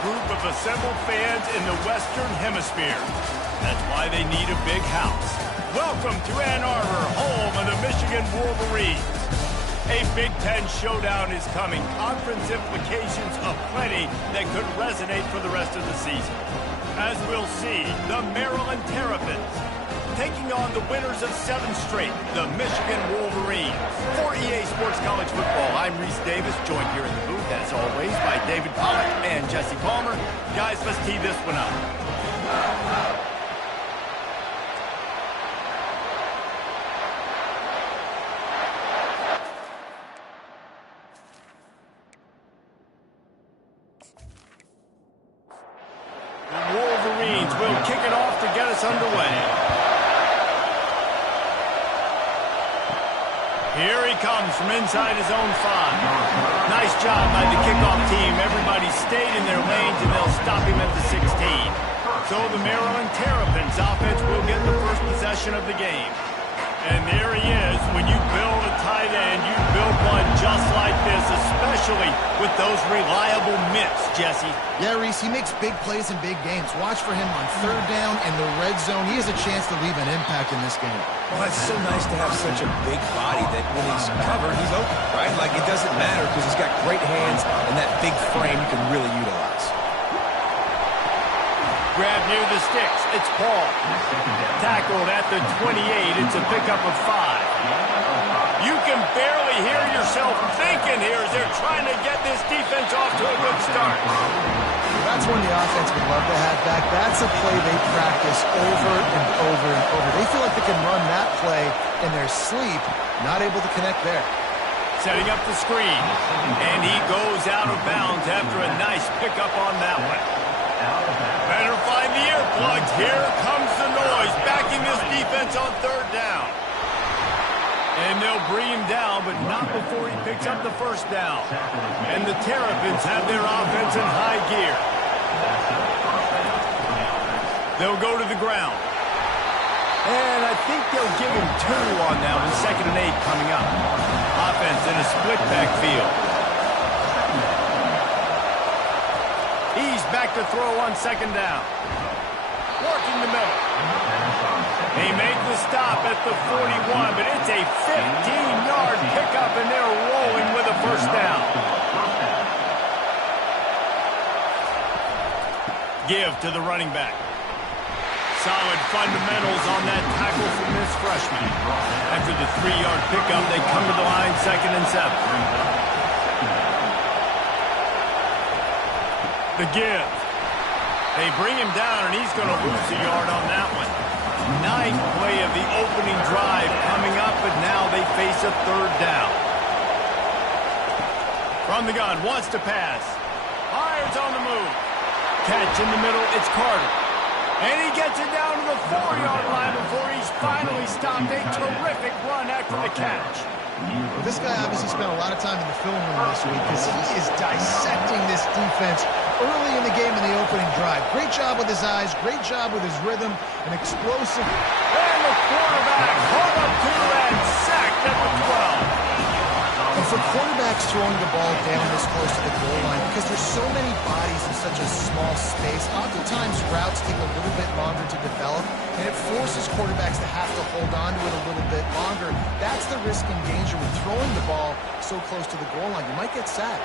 group of assembled fans in the Western Hemisphere. That's why they need a big house. Welcome to Ann Arbor, home of the Michigan Wolverines. A Big Ten showdown is coming. Conference implications aplenty that could resonate for the rest of the season. As we'll see, the Maryland Terrapins taking on the winners of 7 straight, the Michigan Wolverines. For EA Sports College Football, I'm Reese Davis, joined here in the booth, as always, by David Pollack and Jesse Palmer. Guys, let's tee this one up. The Wolverines will kick it off to get us underway. Here he comes from inside his own 5. Nice job by the kickoff team. Everybody stayed in their lanes, and they'll stop him at the 16. So the Maryland Terrapins offense will get the first possession of the game. And there he is. When you build a tight end, you build one just like this, especially with those reliable mitts, Jesse. Yeah, Reese, he makes big plays in big games. Watch for him on 3rd down in the red zone. He has a chance to leave an impact in this game. Well, it's so nice to have such a big body that when he's covered, he's open, right? Like, it doesn't matter because he's got great hands and that big frame you can really utilize. Grab near the sticks. It's Paul. Tackled at the 28. It's a pickup of 5. You can barely hear yourself thinking here as they're trying to get this defense off to a good start. That's one the offense would love to have back. That's a play they practice over and over and over. They feel like they can run that play in their sleep, not able to connect there. Setting up the screen. And he goes out of bounds after a nice pickup on that one. Better find the earplugs. Here comes the noise, backing this defense on 3rd down. And they'll bring him down, but not before he picks up the 1st down. And the Terrapins have their offense in high gear. They'll go to the ground. And I think they'll give him 2 on that one. 2nd and 8 coming up. Offense in a split backfield. He's back to throw on 2nd down. Working the middle. They make the stop at the 41, but it's a 15-yard pickup, and they're rolling with a 1st down. Give to the running back. Solid fundamentals on that tackle from this freshman. After the 3-yard pickup, they come to the line 2nd and 7. The give. They bring him down, and he's going to lose a yard on that one. Ninth play of the opening drive coming up, but now they face a 3rd down. From the gun, wants to pass. Fires on the move. Catch in the middle, it's Carter. And he gets it down to the 4-yard line before he's finally stopped. A terrific run after the catch. Well, this guy obviously spent a lot of time in the film room this week because he is dissecting this defense early in the game in the opening drive. Great job with his eyes, great job with his rhythm, an explosive. And the quarterback hung up 2 and sacked at the 12. And for quarterbacks throwing the ball down this close to the goal line, because there's so many bodies in such a small space, oftentimes routes take a little bit longer to develop, and it forces quarterbacks to have to hold on to it a little bit longer. That's the risk and danger with throwing the ball so close to the goal line. You might get sacked.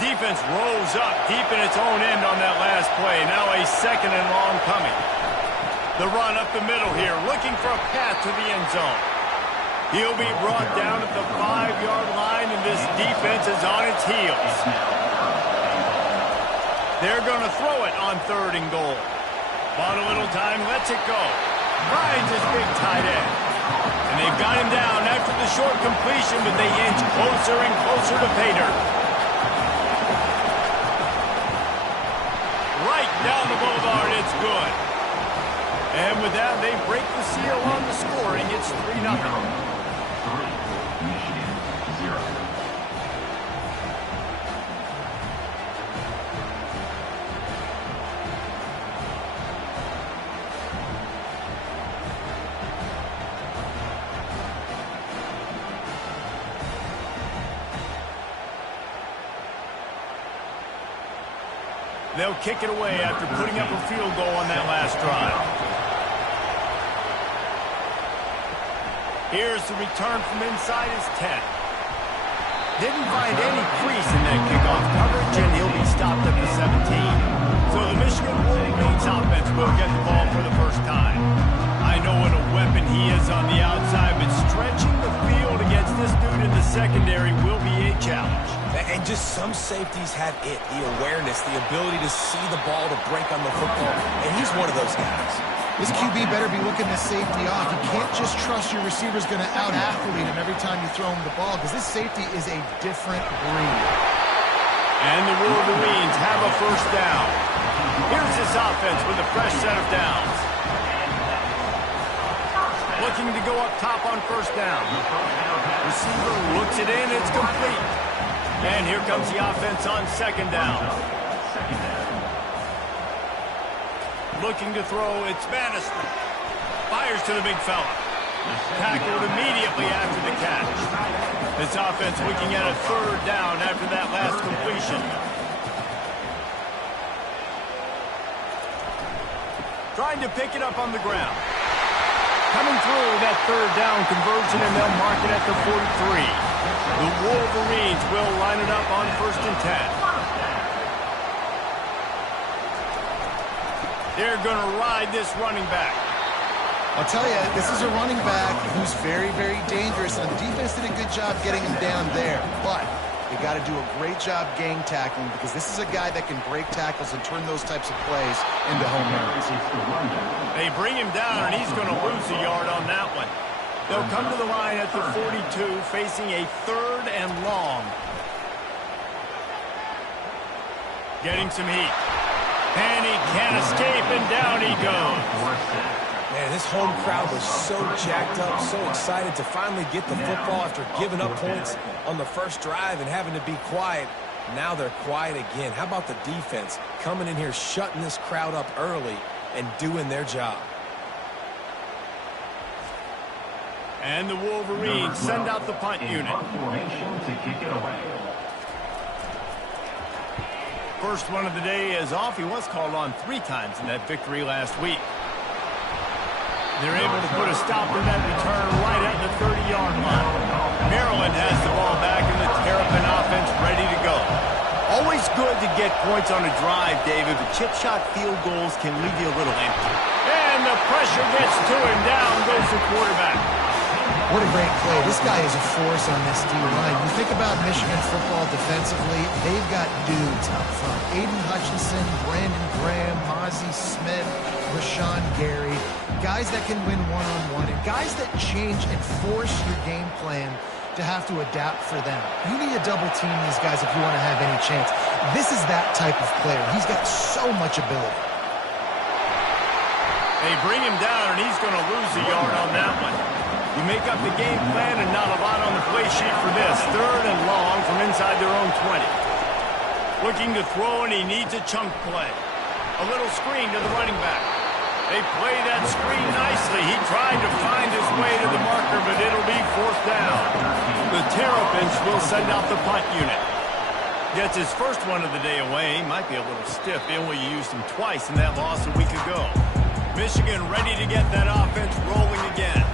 Defense rose up deep in its own end on that last play. Now a 2nd and long coming. The run up the middle here, looking for a path to the end zone. He'll be brought down at the 5-yard line, and this defense is on its heels. They're going to throw it on 3rd and goal. Bought a little time, lets it go. Finds his big tight end. And they've got him down after the short completion, but they inch closer and closer to pay dirt. Right down the boulevard, it's good. And with that, they break the seal on the scoring. It's 3-0. They'll kick it away after putting up a field goal on that last drive. Here's the return from inside his 10. Didn't find any crease in that kickoff coverage, and he'll be stopped at the 17. So the Michigan Wolverines offense will get the ball for the first time. I know what a weapon he is on the outside, but stretching the field against this dude in the secondary will be a challenge. And just some safeties have it, the awareness, the ability to see the ball to break on the football, and he's one of those guys. This QB better be looking this safety off. You can't just trust your receiver's going to out-athlete him every time you throw him the ball, because this safety is a different breed. And the Wolverines have a first down. Here's this offense with a fresh set of downs. Looking to go up top on first down. Receiver looks it in, it's complete. And here comes the offense on second down. Looking to throw, it's Bannister. Fires to the big fella. Tackled immediately after the catch. This offense looking at a third down after that last completion. Trying to pick it up on the ground. Coming through that third down conversion, and they'll mark it at the 43. The Wolverines will line it up on 1st and 10. They're going to ride this running back. I'll tell you, this is a running back who's very, very dangerous, and the defense did a good job getting him down there. But they got to do a great job gang tackling, because this is a guy that can break tackles and turn those types of plays into home runs. They bring him down, and he's going to lose a yard on that one. They'll come to the line at the 42, facing a 3rd and long. Getting some heat. And he can't escape, and down he goes. Man, this home crowd was so jacked up, so excited to finally get the football after giving up points on the first drive and having to be quiet. Now they're quiet again. How about the defense coming in here, shutting this crowd up early and doing their job? And the Wolverines send out the punt unit. First one of the day is off. He was called on 3 times in that victory last week. They're able to put a stop to that return right at the 30-yard line. Maryland has the ball back, and the Terrapin offense ready to go. Always good to get points on a drive, David, but chip shot field goals can leave you a little empty. And the pressure gets to him. Down goes the quarterback. What a great play. This guy is a force on this D-line. You think about Michigan football defensively, they've got dudes up front. Aiden Hutchinson, Brandon Graham, Mozzie Smith, Rashawn Gary. Guys that can win one-on-one, and guys that change and force your game plan to have to adapt for them. You need to double-team these guys if you want to have any chance. This is that type of player. He's got so much ability. They bring him down, and he's going to lose a yard on that one. You make up the game plan, and not a lot on the play sheet for this. 3rd and long from inside their own 20. Looking to throw, and he needs a chunk play. A little screen to the running back. They play that screen nicely. He tried to find his way to the marker, but it'll be 4th down. The Terrapins will send out the punt unit. Gets his first one of the day away. He might be a little stiff. They only used him twice in that loss a week ago. Michigan ready to get that offense rolling again.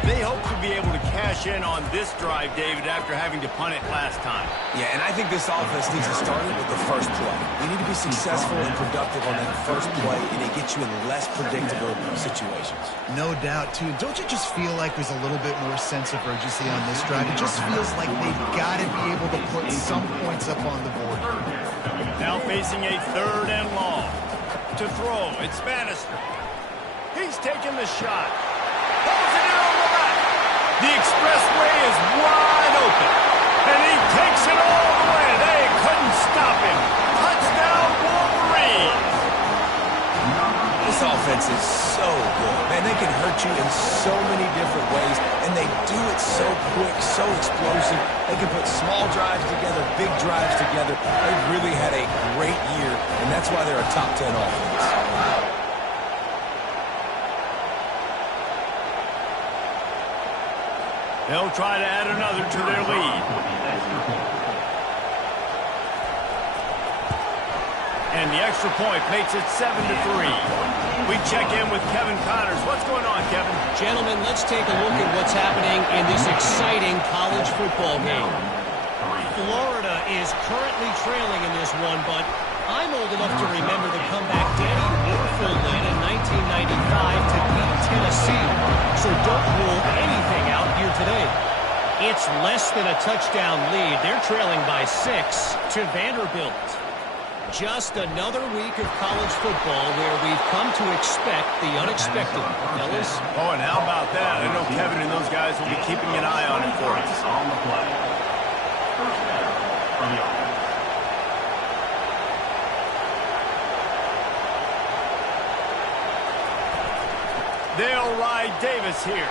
They hope to be able to cash in on this drive, David, after having to punt it last time. Yeah, and I think this offense needs to start it with the first play. You need to be successful and productive on that first play, and it gets you in less predictable situations. No doubt, too. Don't you just feel like there's a little bit more sense of urgency on this drive? It just feels like they've got to be able to put some points up on the board. Now facing a 3rd and long. To throw, it's Bannister. He's taking the shot. Pulls it in on the left. The expressway is wide open. And he takes it all the way. They couldn't stop him. Touchdown, Wolverines. This offense is so good. Man, they can hurt you in so many different ways, and they do it so quick, so explosive. They can put small drives together, big drives together. They've really had a great year, and that's why they're a top 10 offense. They'll try to add another to their lead. And the extra point makes it 7-3. We check in with Kevin Connors. What's going on, Kevin? Gentlemen, let's take a look at what's happening in this exciting college football game. Florida is currently trailing in this one, but I'm old enough to remember the comeback Danny Wuerffel led in 1995 to beat Tennessee. So don't rule anything out here today. It's less than a touchdown lead. They're trailing by 6 to Vanderbilt. Just another week of college football where we've come to expect the unexpected, fellas. Oh, and how about that? I know Kevin and those guys will be keeping an eye on it for us. On the play. First down from the offense. They'll ride Davis here.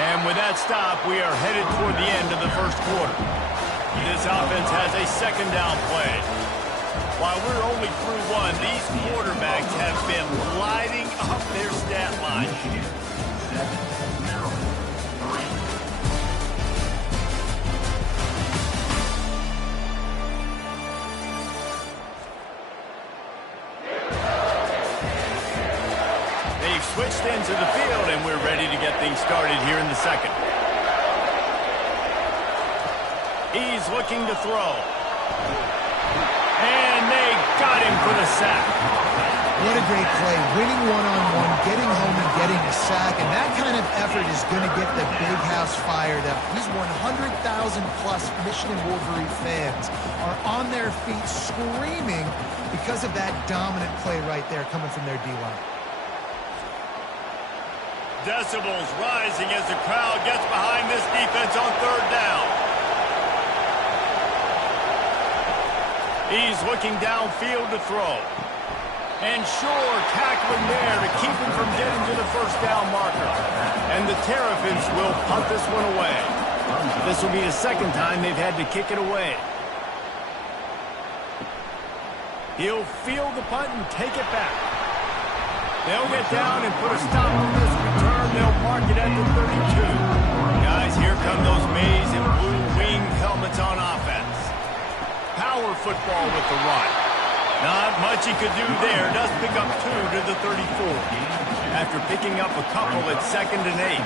And with that stop, we are headed toward the end of the first quarter. This offense has a second down play. While we're only through one, these quarterbacks have been lighting up their stat line. They've switched into the field, and we're ready to get things started here in the second. He's looking to throw. And they got him for the sack. What a great play. Winning one-on-one, getting home and getting a sack, and that kind of effort is going to get the big house fired up. These 100,000-plus Michigan Wolverine fans are on their feet screaming because of that dominant play right there coming from their D-line. Decibels rising as the crowd gets behind this defense on third down. He's looking downfield to throw. And sure, tackling there to keep him from getting to the first down marker. And the Terrapins will punt this one away. This will be the second time they've had to kick it away. He'll field the punt and take it back. They'll get down and put a stop on this return. They'll mark it at the 32. Guys, here come those maize and blue wing helmets on offense. Power football with the run. Not much he could do there. Does pick up 2 to the 34. After picking up a couple at 2nd and 8.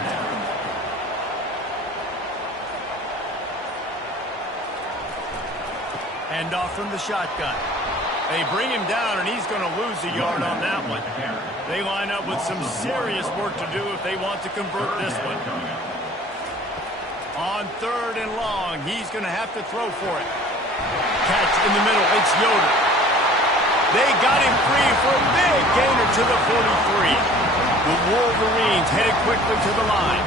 Hand off from the shotgun. They bring him down, and he's going to lose a yard on that one. They line up with some serious work to do if they want to convert this one. On 3rd and long, he's going to have to throw for it. Catch in the middle. It's Yoder. They got him free for a big gainer to the 43. The Wolverines headed quickly to the line.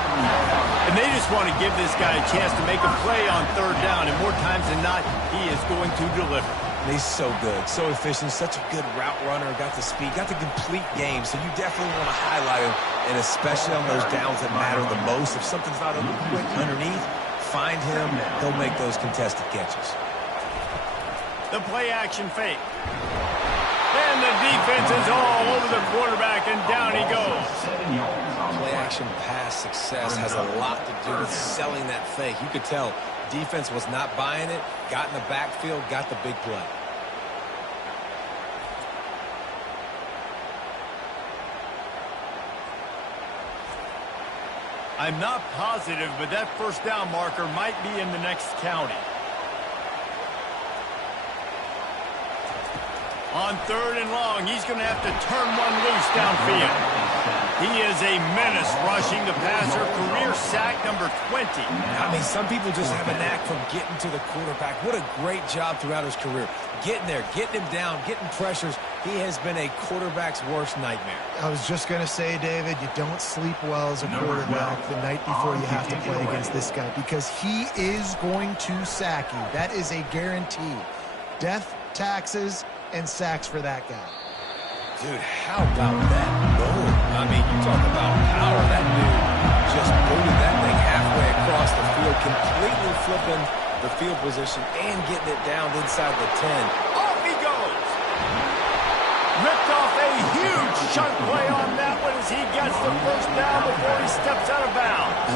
And they just want to give this guy a chance to make a play on 3rd down. And more times than not, he is going to deliver. He's so good, so efficient, such a good route runner, got the speed, got the complete game, so you definitely want to highlight him, and especially on those downs that matter the most. If something's not quick underneath, find him, he'll make those contested catches. The play action fake. And the defense is all over the quarterback, and down he goes. Play action pass success has a lot to do with selling that fake. You could tell defense was not buying it, got in the backfield, got the big play. I'm not positive, but that first down marker might be in the next county. On 3rd and long, he's going to have to turn one loose downfield. He is a menace rushing the passer, career sack number 20. I mean, some people just have a knack for getting to the quarterback. What a great job throughout his career. Getting there, getting him down, getting pressures. He has been a quarterback's worst nightmare. I was just going to say, David, you don't sleep well as a quarterback the night before you have to play against this guy because he is going to sack you. That is a guarantee. Death, taxes, and sacks for that guy. Dude, how about that boom? I mean, you talk about power. That dude just booted that thing halfway across the field, completely flipping the field position and getting it down inside the 10. Off he goes. Ripped off a huge chunk play on that one as he gets the first down before he steps out of bounds.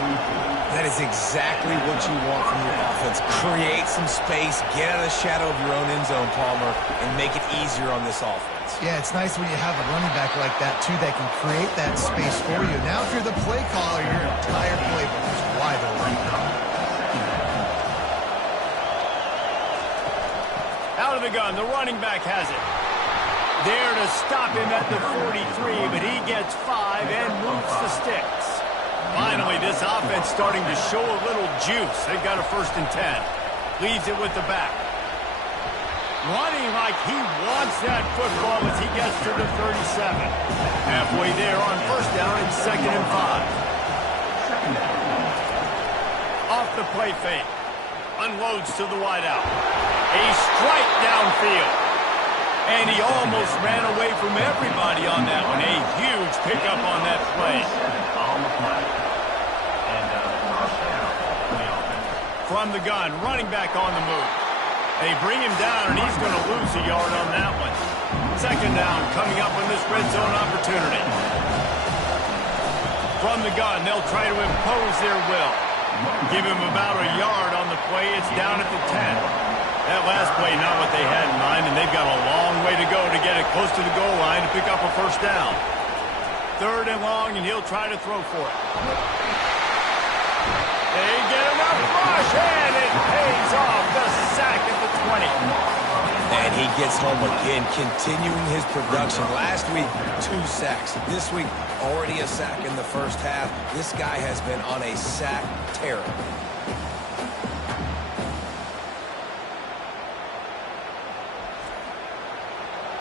That is exactly what you want from your offense. Create some space, get out of the shadow of your own end zone, Palmer, and make it easier on this offense. Yeah, it's nice when you have a running back like that, too, that can create that space for you. Now, if you're the play caller, your entire playbook is wide open. Out of the gun, the running back has it. There to stop him at the 43, but he gets 5 and moves the sticks. Finally, this offense starting to show a little juice. They've got a 1st and 10. Leaves it with the back. Running like he wants that football as he gets to the 37. Halfway there on 1st down and 2nd and 5. Off the play fake. Unloads to the wideout. A strike downfield. And he almost ran away from everybody on that one. A huge pickup on that play. From the gun, running back on the move. They bring him down, and he's going to lose a yard on that one. 2nd down coming up on this red zone opportunity. From the gun, they'll try to impose their will. Give him about a yard on the play. It's down at the 10. That last play, not what they had in mind, and they've got a long way to go to get it close to the goal line to pick up a 1st down. 3rd and long, and he'll try to throw for it. They get enough rush, and it pays off. The sack at the 20. And he gets home again, continuing his production. Last week, 2 sacks. This week, already a sack in the 1st half. This guy has been on a sack tear.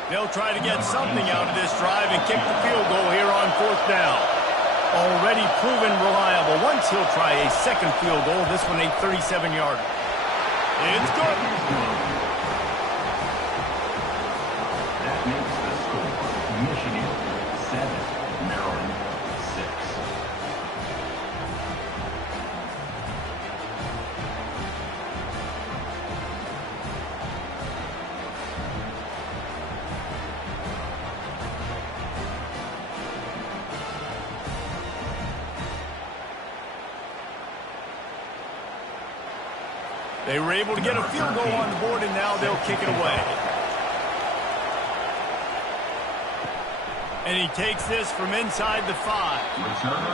They'll try to get something out of this drive and kick the field goal here on 4th down. Already proven reliable. Once he'll try a 2nd field goal, this one a 37-yarder. It's good. That makes the score Michigan 7, Maryland 6. They were able to get a field goal on the board, and now they'll kick it away. And he takes this from inside the 5.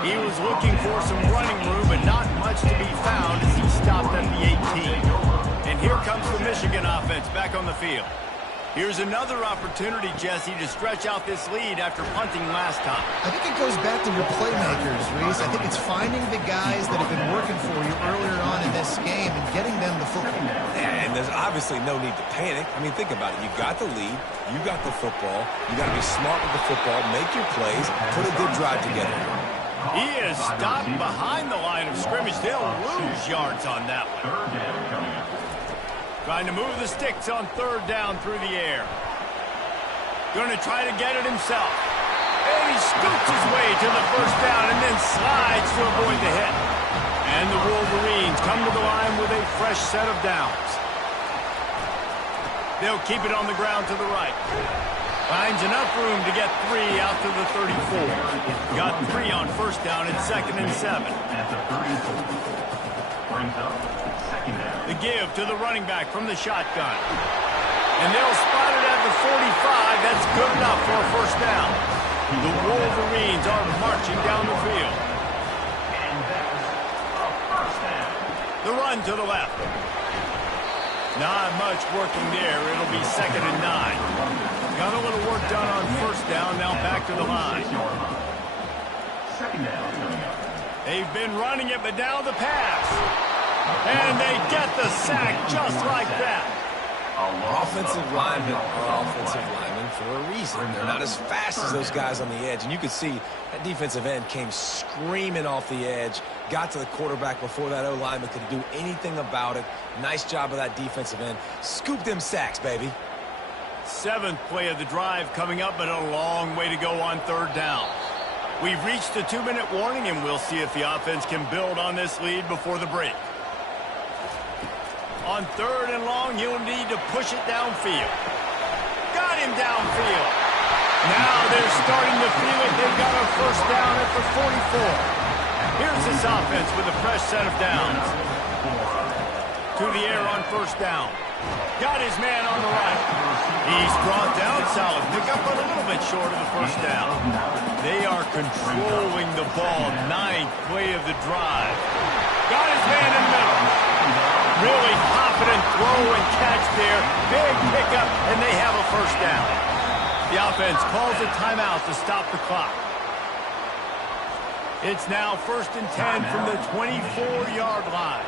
He was looking for some running room, but not much to be found as he stopped at the 18. And here comes the Michigan offense back on the field. Here's another opportunity, Jesse, to stretch out this lead after punting last time. I think it goes back to your playmakers, Reese. I think it's finding the guys that have been working for you earlier on in this game and getting them the football. Yeah, and there's obviously no need to panic. I mean, think about it. You got the lead. You got the football. You got to be smart with the football, make your plays, put a good drive together. He is stopped behind the line of scrimmage. They'll lose yards on that one. 3rd down coming up. Trying to move the sticks on 3rd down through the air. Going to try to get it himself. And he scoots his way to the 1st down and then slides to avoid the hit. And the Wolverines come to the line with a fresh set of downs. They'll keep it on the ground to the right. Finds enough room to get 3 out to the 34. Got 3 on 1st down and 2nd and 7. At the 34. Brings up 2nd down. The give to the running back from the shotgun. And they'll spot it at the 45. That's good enough for a 1st down. The Wolverines are marching down the field. And that's a 1st down. The run to the left. Not much working there. It'll be 2nd and 9. Got a little work done on 1st down. Now back to the line. 2nd down coming up. They've been running it, but now the pass. And they get the sack just like that. Offensive linemen are offensive linemen for a reason. They're not as fast as those guys on the edge. And you can see that defensive end came screaming off the edge, got to the quarterback before that O-lineman could do anything about it. Nice job of that defensive end. Scoop them sacks, baby. 7th play of the drive coming up, but a long way to go on 3rd down. We've reached the 2-minute warning, and we'll see if the offense can build on this lead before the break. On 3rd and long, he'll need to push it downfield. Got him downfield. Now they're starting to feel it. They've got a 1st down at the 44. Here's this offense with a fresh set of downs. To the air on first down. Got his man on the right. He's brought down. Solid pickup, but a little bit short of the first down. They are controlling the ball. 9th play of the drive. Got his man in the middle. Really confident throw and catch there. Big pickup, and they have a first down. The offense calls a timeout to stop the clock. It's now 1st and 10 from the 24-yard line.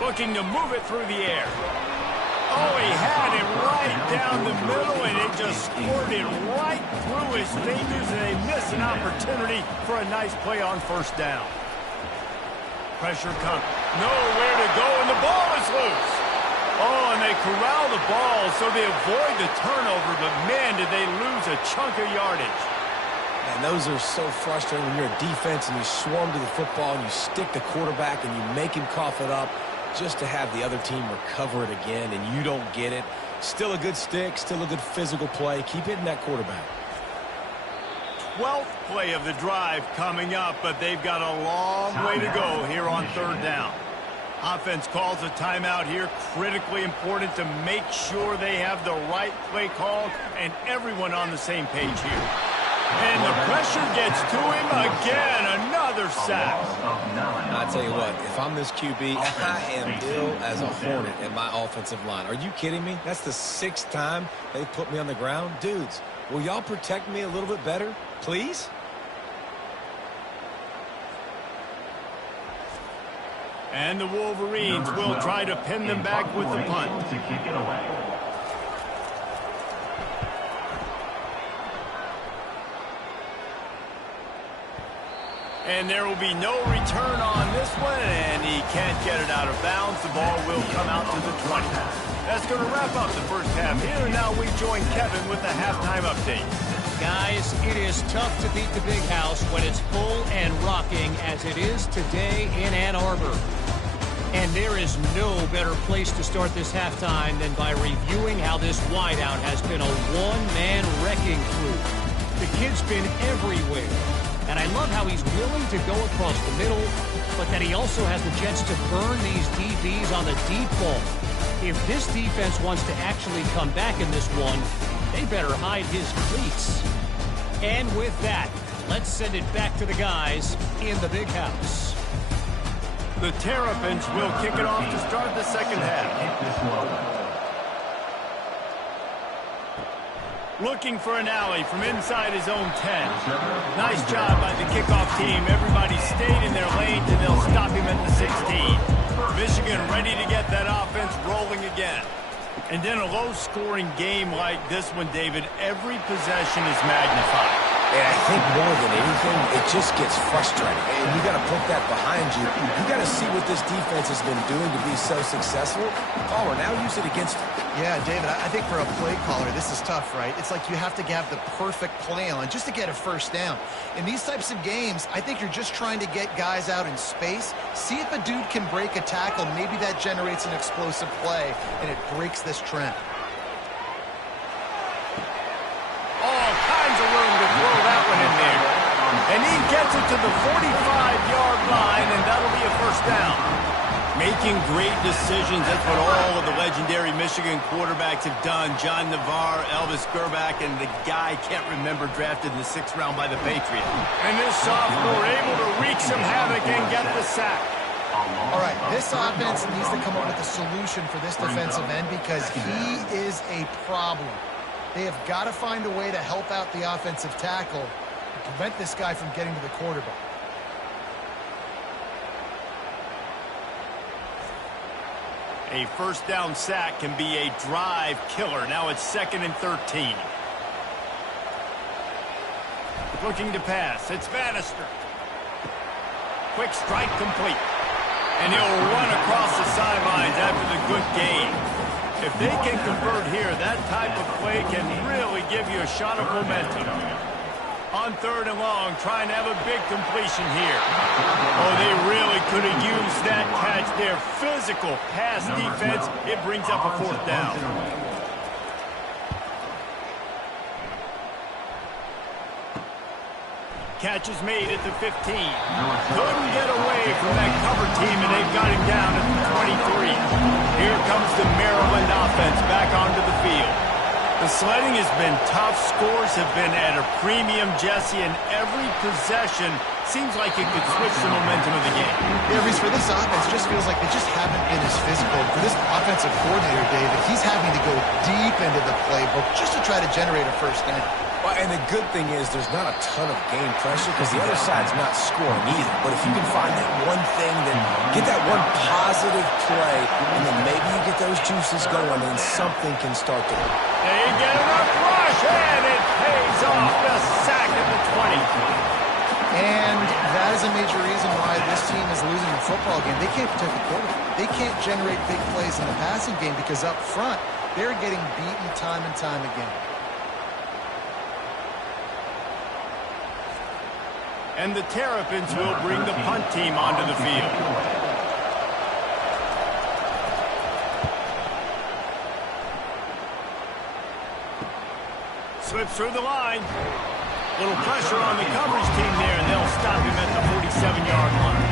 Looking to move it through the air. Oh, he had it right down the middle, and it just squirted right through his fingers, and they miss an opportunity for a nice play on first down. Pressure comes. Nowhere to go, and the ball is loose. Oh, and they corral the ball, so they avoid the turnover, but man, did they lose a chunk of yardage. And those are so frustrating when you're a defense and you swarm to the football and you stick the quarterback and you make him cough it up just to have the other team recover it again, and you don't get it. Still a good stick, still a good physical play. Keep hitting that quarterback. 12th play of the drive coming up, but they've got a long way to go here on 3rd down. Offense calls a timeout here. Critically important to make sure they have the right play call and everyone on the same page here. And the pressure gets to him again. Another sack. I tell you what, if I'm this QB, I am ill as a hornet in my offensive line. Are you kidding me? That's the 6th time they've put me on the ground. Dudes, will y'all protect me a little bit better, please? And the Wolverines will try to pin them back with the punt. To kick it away. And there will be no return on this one, and he can't get it out of bounds. The ball will come out to the 20. That's going to wrap up the first half here, and now we join Kevin with the halftime update. Guys, it is tough to beat the Big House when it's full and rocking as it is today in Ann Arbor. And there is no better place to start this halftime than by reviewing how this wideout has been a one-man wrecking crew. The kid's been everywhere. And I love how he's willing to go across the middle, but that he also has the jets to burn these DBs on the deep ball. If this defense wants to actually come back in this one, they better hide his cleats. And with that, let's send it back to the guys in the Big House. The Terrapins will kick it off to start the second half. Looking for an alley from inside his own 10. Nice job by the kickoff team. Everybody stayed in their lanes, and they'll stop him at the 16. Michigan ready to get that offense rolling again. And in a low-scoring game like this one, David, every possession is magnified. And I think more than anything, it just gets frustrating. And you got to put that behind you. You got to see what this defense has been doing to be so successful. Oh, and now use it against them. Yeah, David, I think for a play caller, this is tough, right? It's like you have to have the perfect play on just to get a first down. In these types of games, I think you're just trying to get guys out in space, see if a dude can break a tackle. Maybe that generates an explosive play, and it breaks this trend. All kinds of room to throw that one in there. And he gets it to the 45-yard line, and that'll be a first down. Making great decisions, that's what all of the legendary Michigan quarterbacks have done. John Navarre, Elvis Grbac, and the guy, can't remember, drafted in the 6th round by the Patriots. And this sophomore able to wreak some havoc and get the sack. All right, this offense needs to come up with a solution for this defensive end because he is a problem. They have got to find a way to help out the offensive tackle and prevent this guy from getting to the quarterback. A first down sack can be a drive killer. Now it's 2nd and 13. Looking to pass. It's Bannister. Quick strike complete. And he'll run across the sidelines after the good gain. If they can convert here, that type of play can really give you a shot of momentum. On 3rd and long, trying to have a big completion here. Oh, they really could have used that catch there. Physical pass defense. It brings up a 4th down. catch is made at the 15. Couldn't get away from that cover team, and they've got him down at the 23. Here comes the Maryland offense back onto the field. The sledding has been tough. Scores have been at a premium, Jesse, and every possession seems like it could switch the momentum of the game. Yeah, Reese, for this offense, just feels like they just haven't been as physical. For this offensive coordinator, David, he's having to go deep into the playbook just to try to generate a first down. Well, and the good thing is there's not a ton of game pressure because the other side's not scoring either. But if you can find that one thing, then get that one positive play, and then maybe you get those juices going and something can start to work. They get enough rush, and it pays off. The sack at the 20. And that is a major reason why this team is losing the football game. They can't protect the quarterback. They can't generate big plays in the passing game because up front, they're getting beaten time and time again. And the Terrapins will bring the punt team onto the field. Slips through the line. Little pressure on the coverage team there, and they'll stop him at the 47-yard line.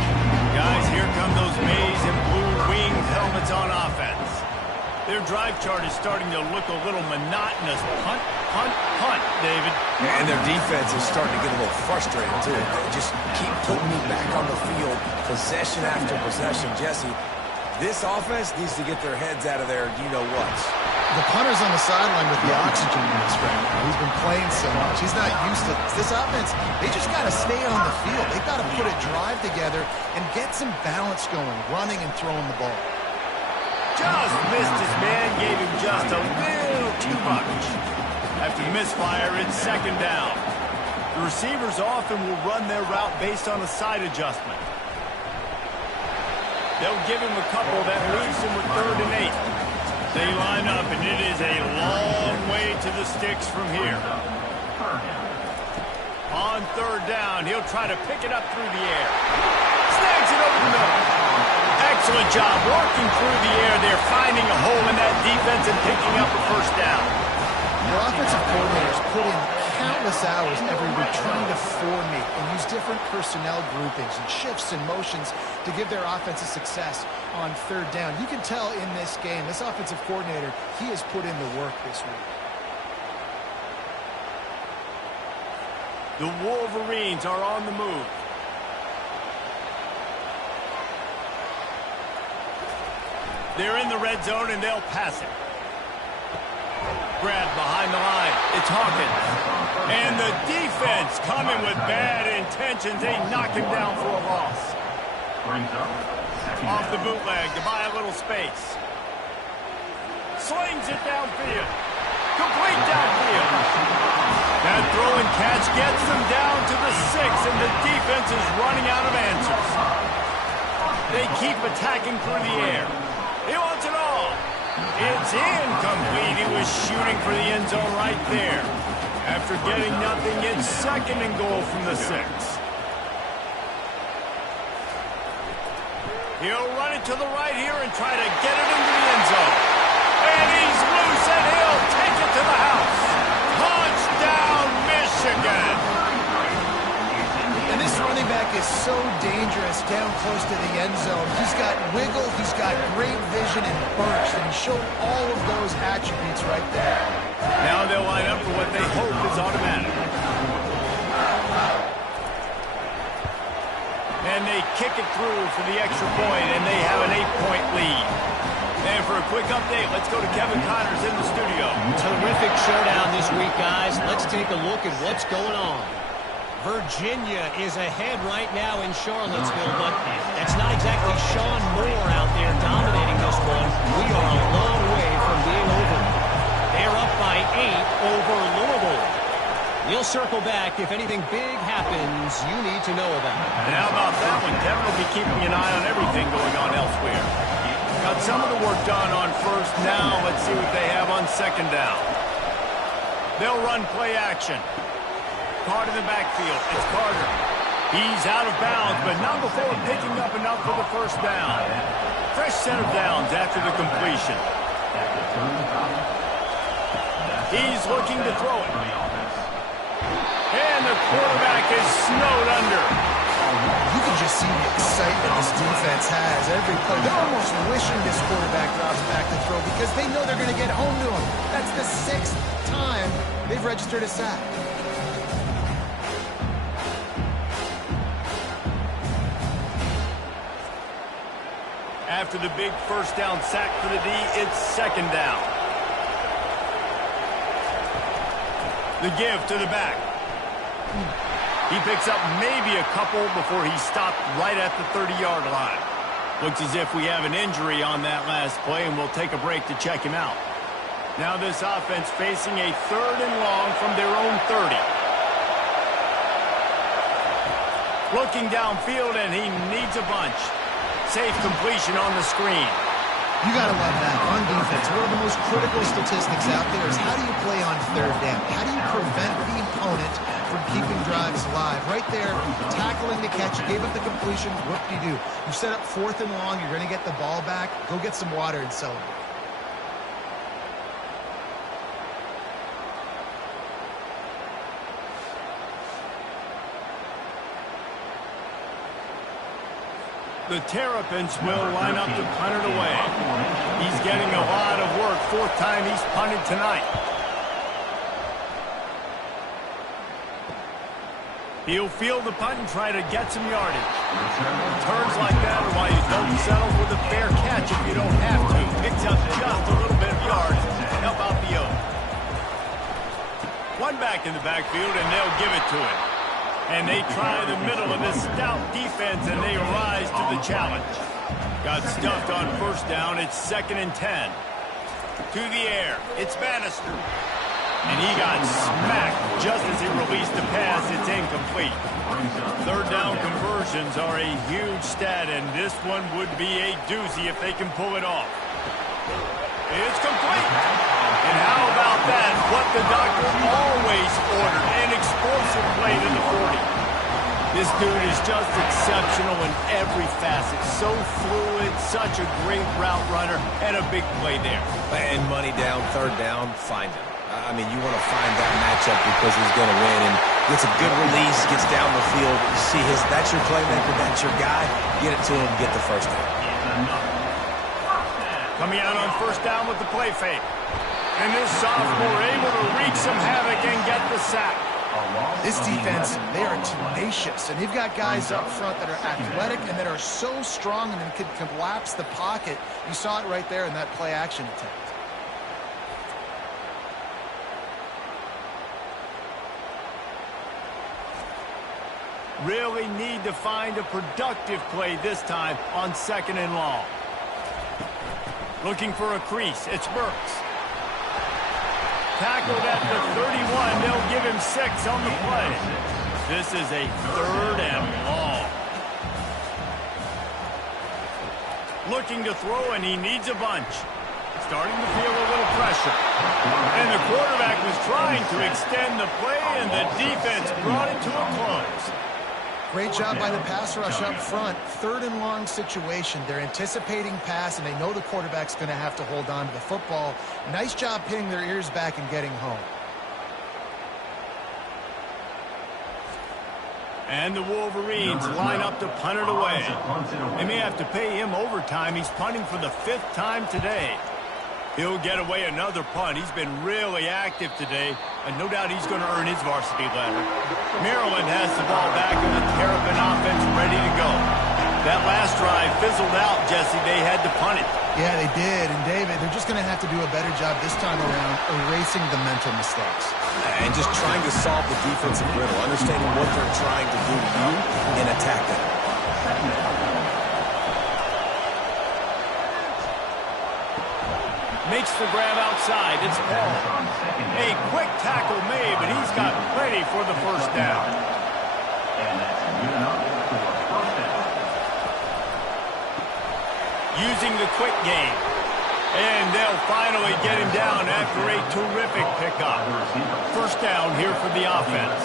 Guys, here come those maize and blue winged helmets on offense. Their drive chart is starting to look a little monotonous. Punt, punt, punt, David. And their defense is starting to get a little frustrated, too. They just keep putting me back on the field, possession after possession. Jesse, this offense needs to get their heads out of there, you-know-whats. The punter's on the sideline with the oxygen mask right now. He's been playing so much. He's not used to this offense. They just got to stay on the field. They've got to put a drive together and get some balance going, running and throwing the ball. Just missed his man, gave him just a little too much. After the misfire, it's second down. The receivers often will run their route based on a side adjustment. They'll give him a couple that leaves him with 3rd and 8. They line up, and it is a long way to the sticks from here. On 3rd down, he'll try to pick it up through the air. Snags it over the middle. Excellent job working through the air. They're finding a hole in that defense and picking up a first down. Your offensive coordinators put in countless hours every week trying to formate and use different personnel groupings and shifts and motions to give their offense a success on 3rd down. You can tell in this game, this offensive coordinator, he has put in the work this week. The Wolverines are on the move. They're in the red zone, and they'll pass it. Grab behind the line. It's Hawkins. And the defense coming with bad intentions. They knock him down for a loss. Off the bootleg to buy a little space. Slings it downfield. Complete downfield. That throw and catch gets them down to the 6, and the defense is running out of answers. They keep attacking through the air. He wants it all. It's incomplete. He was shooting for the end zone right there. After getting nothing, it's 2nd and goal from the 6. He'll run it to the right here and try to get it into the end zone. And he's loose, and he'll take it to the house. Touchdown, Michigan! And this running back is so dangerous down close to the end zone. He's got wiggle, he's got great vision and burst, and he showed all of those attributes right there. Now they'll line up for what they hope is automatic. And they kick it through for the extra point, and they have an 8-point lead. And for a quick update, let's go to Kevin Connors in the studio. Terrific showdown this week, guys. Let's take a look at what's going on. Virginia is ahead right now in Charlottesville, but that's not exactly Sean Moore out there dominating this one. We are a long way from being over. They're up by 8 over Louisville. We'll circle back if anything big happens you need to know about. And how about that one? Kevin will be keeping an eye on everything going on elsewhere. Got some of the work done on 1st. Now let's see what they have on 2nd down. They'll run play action. Carter in the backfield. It's Carter. He's out of bounds, but not before picking up enough for the 1st down. Fresh set of downs after the completion. He's looking to throw it. And the quarterback is snowed under. You can just see the excitement this defense has every play. They're almost wishing this quarterback drops back to throw because they know they're going to get home to him. That's the 6th time they've registered a sack. After the big first down sack for the D, it's 2nd down. The give to the back. He picks up maybe a couple before he stopped right at the 30-yard line. Looks as if we have an injury on that last play, and we'll take a break to check him out. Now this offense facing a 3rd and long from their own 30. Looking downfield, and he needs a bunch. Safe completion on the screen. You got to love that. On defense, one of the most critical statistics out there is how do you play on 3rd down? How do you prevent the opponent from keeping drives alive? Right there, tackling the catch, you gave up the completion, whoop-de-doo. You set up 4th and long, you're going to get the ball back, go get some water and celebrate. The Terrapins will line up to punt it away. He's getting a lot of work. 4th time he's punted tonight. He'll field the punt and try to get some yardage. Turns like that are why you don't settle for the fair catch if you don't have to. Picks up just a little bit of yards to help out the O's. One back in the backfield, and they'll give it to him. And they try the middle of this stout defense, and they rise to the challenge. Got stuffed on 1st down. It's 2nd and 10. To the air. It's Bannister. And he got smacked just as he released the pass. It's incomplete. 3rd down conversions are a huge stat, and this one would be a doozy if they can pull it off. It's complete. And how about that? What the doctor always ordered, an explosive play to the 40. This dude is just exceptional in every facet. So fluid, such a great route runner, and a big play there. And money down, 3rd down, find him. I mean, you want to find that matchup because he's going to win. And gets a good release, gets down the field. You see that's your playmaker, that's your guy. Get it to him, get the 1st down. Coming out on 1st down with the play fake. And this sophomore able to wreak some havoc and get the sack. This defense, they are tenacious, and they've got guys up front that are athletic and that are so strong and can collapse the pocket. You saw it right there in that play-action attempt. Really need to find a productive play this time on 2nd and long. Looking for a crease. It's Burks. Tackled at the 31. They'll give him 6 on the play. This is a 3rd and long. Looking to throw, and he needs a bunch. Starting to feel a little pressure. And the quarterback was trying to extend the play, and the defense brought it to a close. Great job by the pass rush up front. 3rd and long situation. They're anticipating pass, and they know the quarterback's going to have to hold on to the football. Nice job pinning their ears back and getting home. And the Wolverines line up to punt it away. They may have to pay him overtime. He's punting for the 5th time today. He'll get away another punt. He's been really active today, and no doubt he's going to earn his varsity letter. Maryland has the ball back, and the Terrapin offense ready to go. That last drive fizzled out, Jesse. They had to punt it. Yeah, they did. And, David, they're just going to have to do a better job this time around erasing the mental mistakes. And just trying to solve the defensive riddle, understanding what they're trying to do to you and attack them. Makes the grab outside. It's Paul. A quick tackle made, but he's got plenty for the 1st down. And that's good enough for a 1st down. Using the quick game. And they'll finally get him down after a terrific pickup. 1st down here for the offense.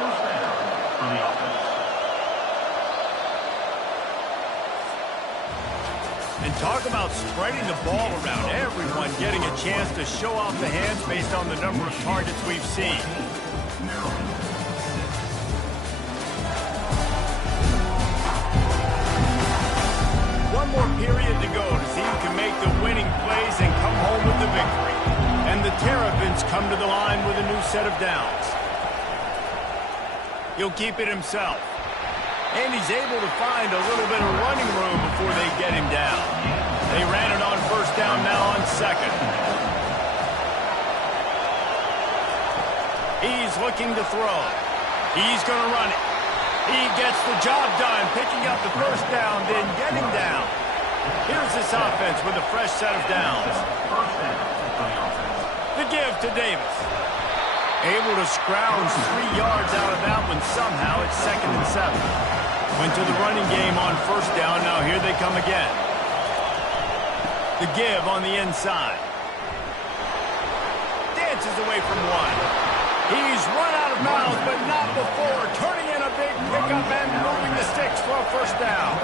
1st down for the offense. And talk about spreading the ball around. Everyone getting a chance to show off the hands based on the number of targets we've seen. more period to go to see who can make the winning plays and come home with the victory. And the Terrapins come to the line with a new set of downs. He'll keep it himself. And he's able to find a little bit of running room before they get him down. They ran it on first down, now on second. He's looking to throw. He's going to run it. He gets the job done, picking up the first down, then getting down. Here's this offense with a fresh set of downs. The give to Davis. Able to scrounge 3 yards out of that one somehow. It's 2nd and 7. Went to the running game on first down. Now here they come again. The give on the inside. Dances away from one. He's run out of bounds, but not before. Turning in a big pickup and moving the sticks for a first down.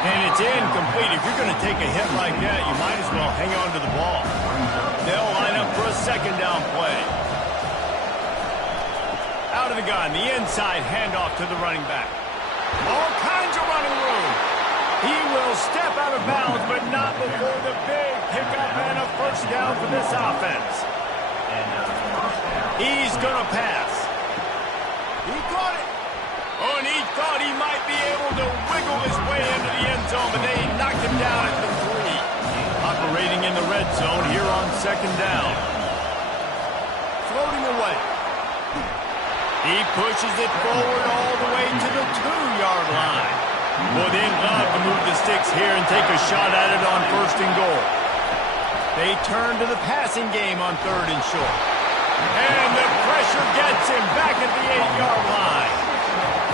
And it's incomplete. If you're going to take a hit like that, you might as well hang on to the ball. They'll line up for a second down play. Out of the gun, the inside handoff to the running back. All kinds of running room. He will step out of bounds, but not before the big pickup and a first down for this offense. He's going to pass. He caught it. Oh, and he thought he might be able to wiggle his way into the end zone, but they knocked him down at the 3. Operating in the red zone here on second down. Floating away. He pushes it forward all the way to the 2-yard line. Well, they'd love to move the sticks here and take a shot at it on first and goal. They turn to the passing game on 3rd and short. And the pressure gets him back at the 8-yard line.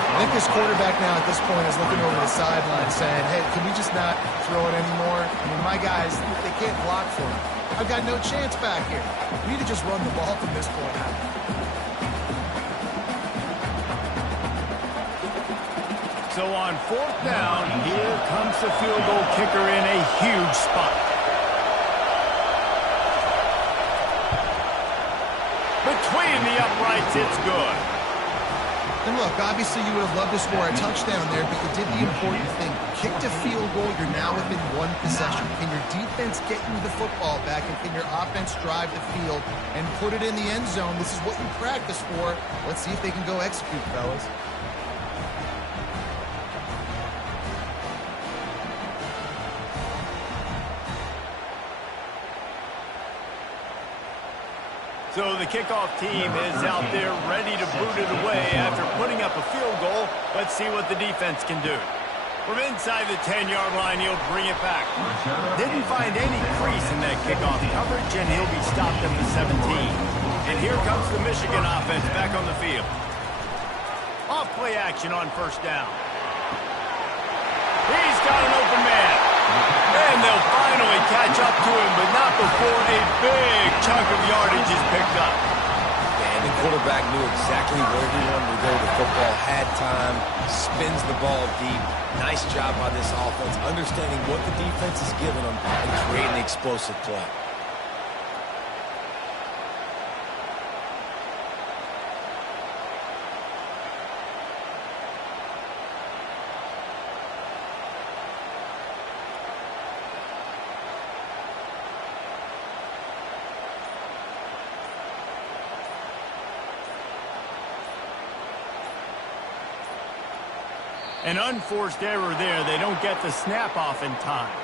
I think this quarterback now at this point is looking over the sideline saying, hey, can we just not throw it anymore? I mean, my guys, they can't block for me. I've got no chance back here. We need to just run the ball from this point out. So on 4th down, here comes the field goal kicker in a huge spot. Between the uprights, it's good. And look, obviously you would have loved to score a touchdown there, but you did the important thing. Kicked a field goal, you're now within 1 possession. Can your defense get you the football back, and can your offense drive the field and put it in the end zone? This is what you practice for. Let's see if they can go execute, fellas. So the kickoff team is out there ready to boot it away after putting up a field goal. Let's see what the defense can do. From inside the 10-yard line, he'll bring it back. Didn't find any crease in that kickoff coverage, and he'll be stopped at the 17. And here comes the Michigan offense back on the field. Off play action on first down. He's got an open man. And they'll finally catch up to him, but not before a big chunk of yardage is picked up. And the quarterback knew exactly where he wanted to go. The football had time, spins the ball deep. Nice job by this offense, understanding what the defense is giving them and creating explosive play. An unforced error there. They don't get the snap off in time.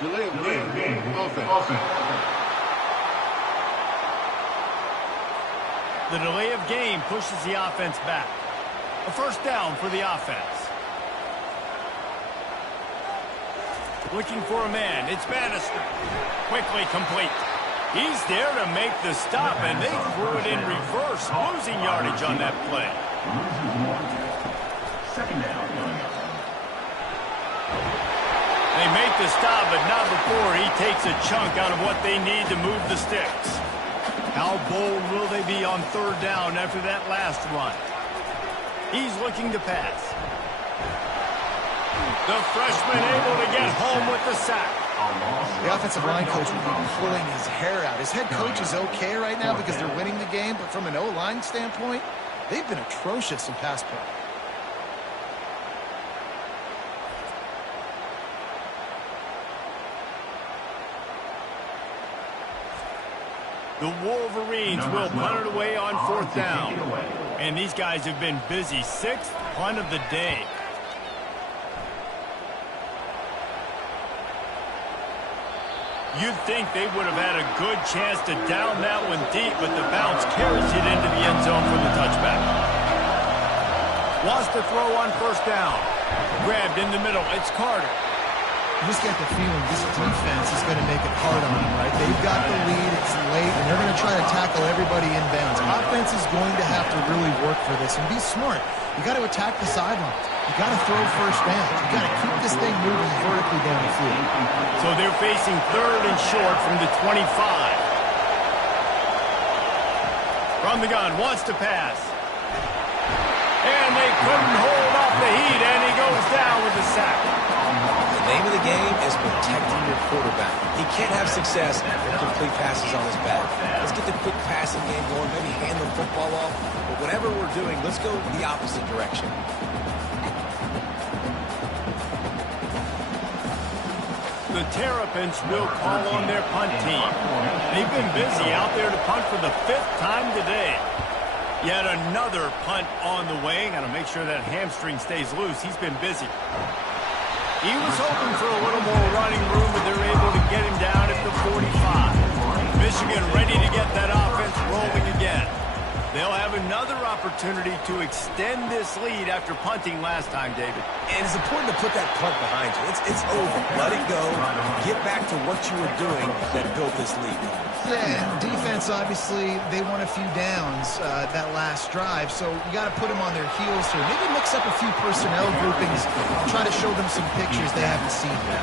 Delay of game. Offense. The delay of game pushes the offense back. A first down for the offense. Looking for a man. It's Bannister. Quickly complete. He's there to make the stop, and they threw it in reverse, losing yardage on that play. Second down. They make the stop, but not before he takes a chunk out of what they need to move the sticks. How bold will they be on third down after that last run? He's looking to pass. The freshman able to get home with the sack. The offensive line coach will be pulling his hair out. His head coach is okay right now because they're winning the game, but from an O-line standpoint, They've been atrocious in pass play. The Wolverines will punt it away on 4th down. And these guys have been busy. 6th punt of the day. You'd think they would have had a good chance to down that one deep, but the bounce carries it into the end zone for the touchback. Wants to throw on 1st down. Grabbed in the middle. It's Carter. You just get the feeling this defense is going to make it hard on them, right? They've got the lead, it's late, and they're going to try to tackle everybody inbounds. Offense is going to have to really work for this and be smart. You got to attack the sidelines. You got to throw 1st down. You got to keep this thing moving vertically down the field. So they're facing 3rd and short from the 25. From the gun, wants to pass. And they couldn't hold off the heat, and he goes down with the sack. The name of the game is protecting your quarterback. He can't have success with complete passes on his back. Let's get the quick passing game going, maybe hand the football off. But whatever we're doing, let's go the opposite direction. The Terrapins will call on their punt team. They've been busy out there to punt for the 5th time today. Yet another punt on the way. Got to make sure that hamstring stays loose. He's been busy. He was hoping for a little more running room, but they're able to get him down at the 45. Michigan ready to get that offense rolling again. They'll have another opportunity to extend this lead after punting last time, David. And it's important to put that punt behind you. It's over. Let it go. Get back to what you were doing that built this lead. Yeah, defense, obviously, they won a few downs that last drive, so you got to put them on their heels here. Maybe mix up a few personnel groupings, try to show them some pictures they haven't seen yet.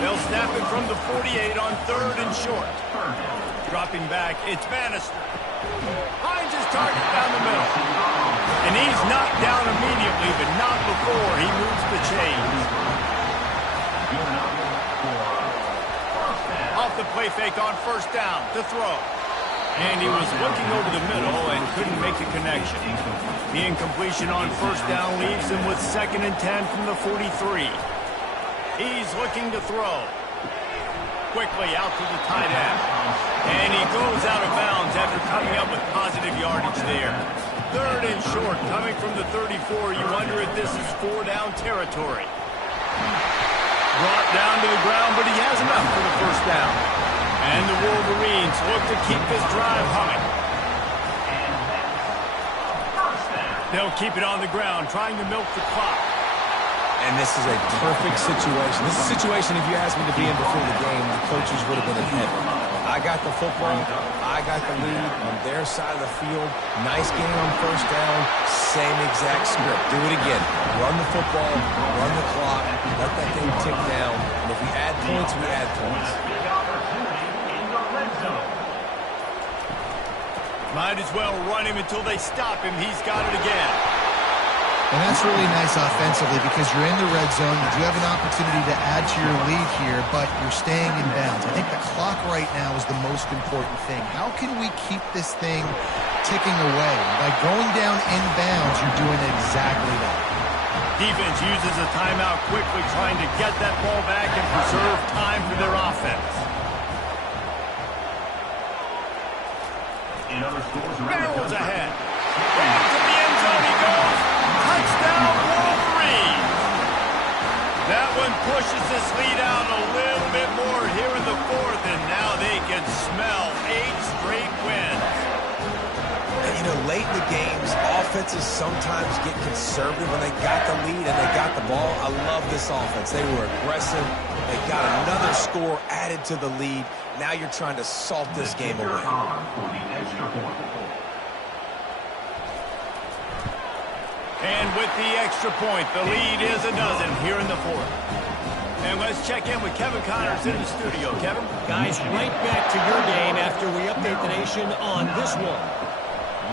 They'll snap it from the 48 on 3rd and short. Dropping back, it's Bannister. Finds his target down the middle. And he's knocked down immediately, but not before he moves the chains. Off the play fake on 1st down to throw. And he was looking over the middle and couldn't make the connection. The incompletion on 1st down leaves him with 2nd and 10 from the 43. He's looking to throw. Quickly out to the tight end. And he goes out of bounds after coming up with positive yardage there. 3rd and short coming from the 34. You wonder if this is 4-down territory. Brought down to the ground, but he has enough for the 1st down. And the Wolverines look to keep this drive humming. They'll keep it on the ground, trying to milk the clock. And this is a perfect situation. This is a situation, if you asked me to be in before the game, the coaches would have been in heaven. I got the football. I got the lead on their side of the field. Nice game on 1st down. Same exact script. Do it again. Run the football. Run the clock. Let that thing tick down. And if we add points, we add points. Might as well run him until they stop him. He's got it again. And that's really nice offensively because you're in the red zone. You do have an opportunity to add to your lead here, but you're staying in bounds. I think the clock right now is the most important thing. How can we keep this thing ticking away? By going down in bounds, you're doing exactly that. Defense uses a timeout quickly, trying to get that ball back and preserve time for their offense. Barrels ahead. Back to the end zone he goes. Touchdown, Wolverine. That one pushes this lead out a little bit more here in the 4th, and now they can smell 8 straight wins. And, you know, late in the games, offenses sometimes get conservative when they got the lead and they got the ball. I love this offense. They were aggressive. They got another score added to the lead. Now you're trying to salt this game away. And with the extra point, the lead is a dozen here in the 4th. And let's check in with Kevin Connors in the studio. Kevin? Guys, right back to your game after we update the nation on this one.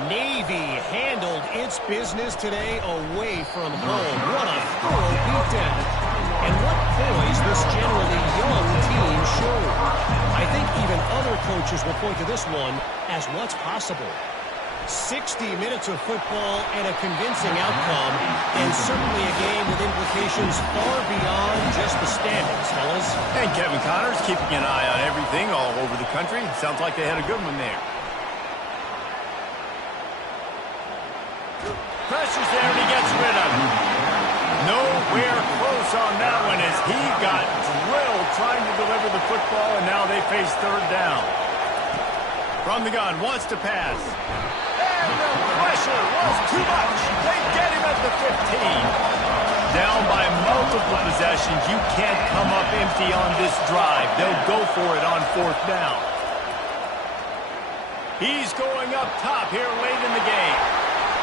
Navy handled its business today away from home. What a thorough beatdown. And what poise this generally young team showed. I think even other coaches will point to this one as what's possible. 60 minutes of football and a convincing outcome, and certainly a game with implications far beyond just the standings, fellas. And Kevin Connors keeping an eye on everything all over the country. Sounds like they had a good one there. Pressure's there and he gets rid of it. Nowhere close on that one as he got drilled trying to deliver the football, and now they face third down. From the gun, wants to pass. And the pressure was too much. They get him at the 15. Down by multiple possessions. You can't come up empty on this drive. They'll go for it on fourth down. He's going up top here late in the game.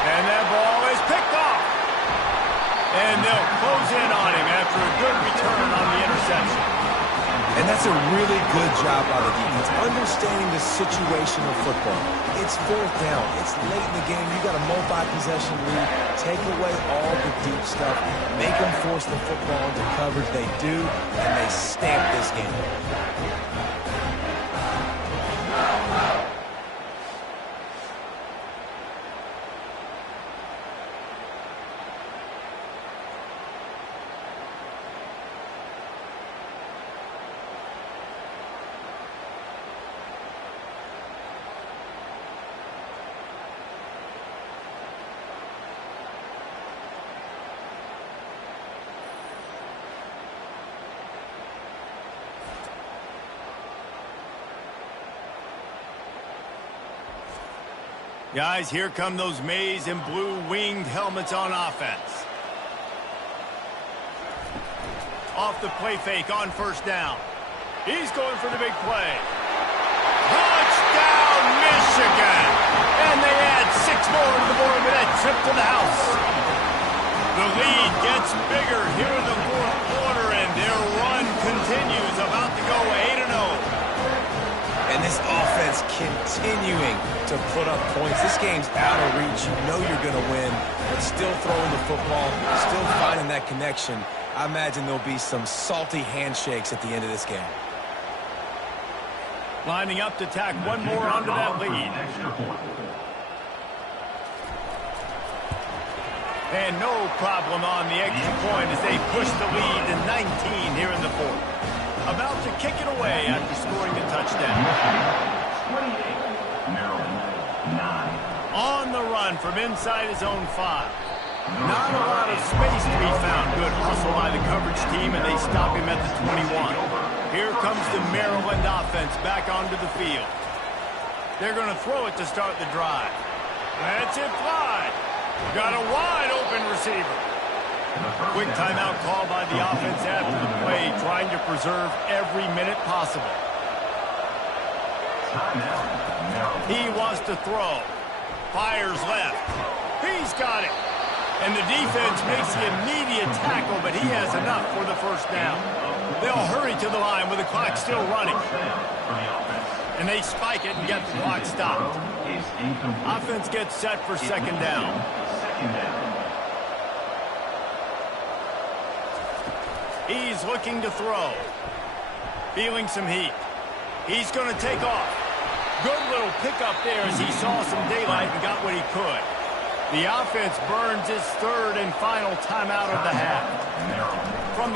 And that ball is picked off. And they'll close in on him after a good return on the interception. And that's a really good job by the defense, understanding the situation of football. It's fourth down. It's late in the game. You got a multi-possession lead. Take away all the deep stuff. Make them force the football into coverage. They do, and they stamp this game. Guys, here come those maize and blue winged helmets on offense. Off the play fake on first down. He's going for the big play. Touchdown, Michigan! And they add 6 more to the board with that trip to the house. The lead gets bigger here in the fourth quarter, and their run continues, about to go 8-0. And this offense continuing to put up points. This game's out of reach. You know you're going to win, but still throwing the football, still finding that connection. I imagine there'll be some salty handshakes at the end of this game. Lining up to tack one more onto that lead. And no problem on the extra point as they push the lead to 19 here in the fourth. About to kick it away after scoring the touchdown. 28, Maryland, 9. On the run from inside his own 5. Not a lot of space to be found. Good hustle by the coverage team, and they stop him at the 21. Here comes the Maryland offense back onto the field. They're going to throw it to start the drive. That's it, fly. Got a wide open receiver. Quick timeout call by the offense after the play, trying to preserve every minute possible. He wants to throw. Fires left. He's got it. And the defense makes the immediate tackle, but he has enough for the first down. They'll hurry to the line with the clock still running. And they spike it and get the clock stopped. Offense gets set for second down. He's looking to throw. Feeling some heat. He's going to take off. Good little pickup there as he saw some daylight and got what he could. The offense burns its third and final timeout of the half. From the